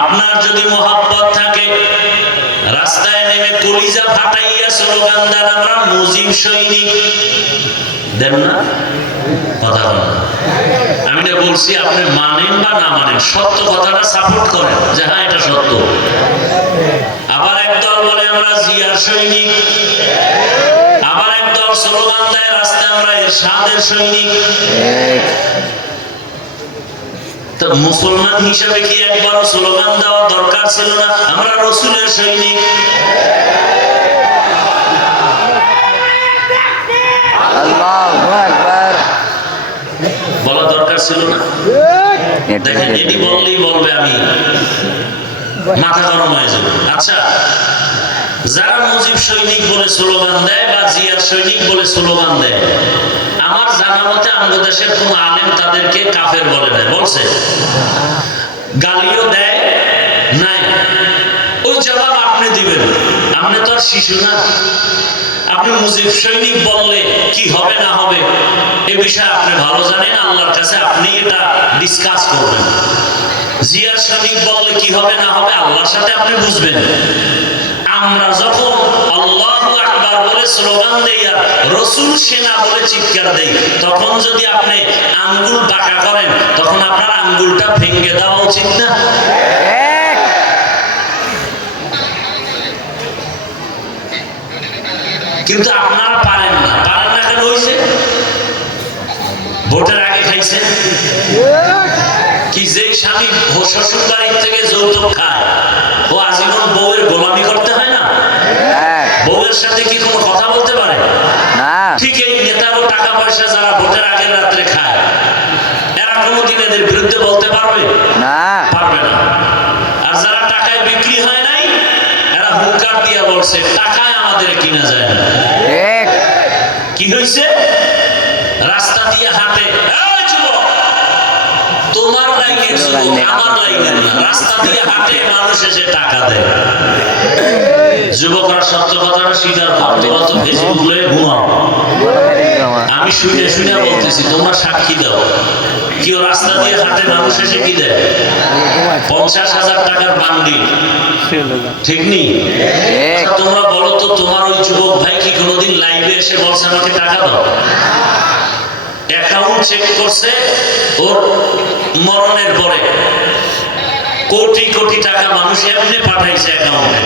আপনার যদি মোহাব্বত থাকে রাস্তায় নেমে কলিজা ফাটাইয়া স্লোগান দেন আমরা মুজিব সৈনিক, দেন না? কথা বলেন। আমি না বলছি আপনি মানেন বা না মানেন, সত্য কথাটা সাপোর্ট করেন যে হ্যাঁ এটা সত্য। আবার একদল বলে আমরা জিয়ার সৈনিক, আবার একদল স্লোগান দেয় রাস্তায় আমরা এরশাদের সৈনিক। তো মুসলমান হিসাবে কি একবারও স্লোগান দেওয়া দরকার ছিল না আমরা রসুলের সৈনিক? বলা দরকার ছিল না? দেখেন এটি বললেই বলবে আমি মাথা গরম হয়ে যাবে। আচ্ছা, যারা মুজিব সৈনিক বলে স্লোগান দেয় বা জিয়ার সৈনিক বলে স্লোগান দেয়, আমার জানা মতে আমাদের দেশের কোন আলেম তাদেরকে কাফের বলে নাই, বলছে? গালিও দেয় নাই? ওই জবাব আপনি দিবেন, আপনি তো আর শিশু না। আপনি মুজিব সৈনিক বললে কি হবে না হবে এ বিষয়ে আপনি ভালো জানেন, আল্লাহর কাছে আপনি এটা ডিসকাস করবেন। জিয়ার সৈনিক বললে কি হবে না হবে আল্লাহর সাথে আপনি বুঝবেন। আমরা যখন আল্লাহু আকবার বলে স্লোগান দেই আর রসুল সেনা বলে চিৎকার দেই, তখন যদি আপনি আঙ্গুল বাঁকা করেন তখন আপনার আঙ্গুলটা ভেঙে দেওয়া উচিত না? কিন্তু আপনারা পারেন না। পারেন না কেন? হয়েছে ভোটের আগে খাইছেন কি? যে স্বামী শ্বশুর বাড়ির থেকে যৌতুক খায় ও আজীবন বউয়ের গোলামি করতে হয় না? বউয়ের সাথে কি কোনো কথা বলতে পারে? ঠিক এই নেতারও টাকা পয়সা যারা ভোটের আগের রাত্রে খায়, এরা কোনোদিন এদের বিরুদ্ধে বলতে পারবে না? পারবে না। আর যারা টাকায় বিক্রি হয় নাই, এরা হুঙ্কার দিয়া বলছে টাকায় আমাদের কিনা যায় না। কি হয়েছে? রাস্তা দিয়ে হাঁটে, তোমার লাইনের যুবক আমার লাইনের না, রাস্তা দিয়ে হাঁটে মানুষ এসে টাকা দেয়। যুবকরা সত্য কথাটা স্বীকার করো, তোমরা তো ফেসবুকে ঘুমাও। আমি শুনে শুনে বলতেছি, তোমরা সাক্ষী দাও। কেউ রাস্তা দিয়ে হাঁটে মানুষ এসে কি দেয়? 50,000 টাকার বান্ডিল, ঠিক নেই? তোমরা বলো তো, তোমার ওই যুবক ভাই কি কোনোদিন লাইভে এসে বলছে আমাকে টাকা দাও? অ্যাকাউন্ট চেক করছে ওর মরণের পরে, কোটি কোটি টাকা মানুষ এমনি পাঠাইছে অ্যাকাউন্টে।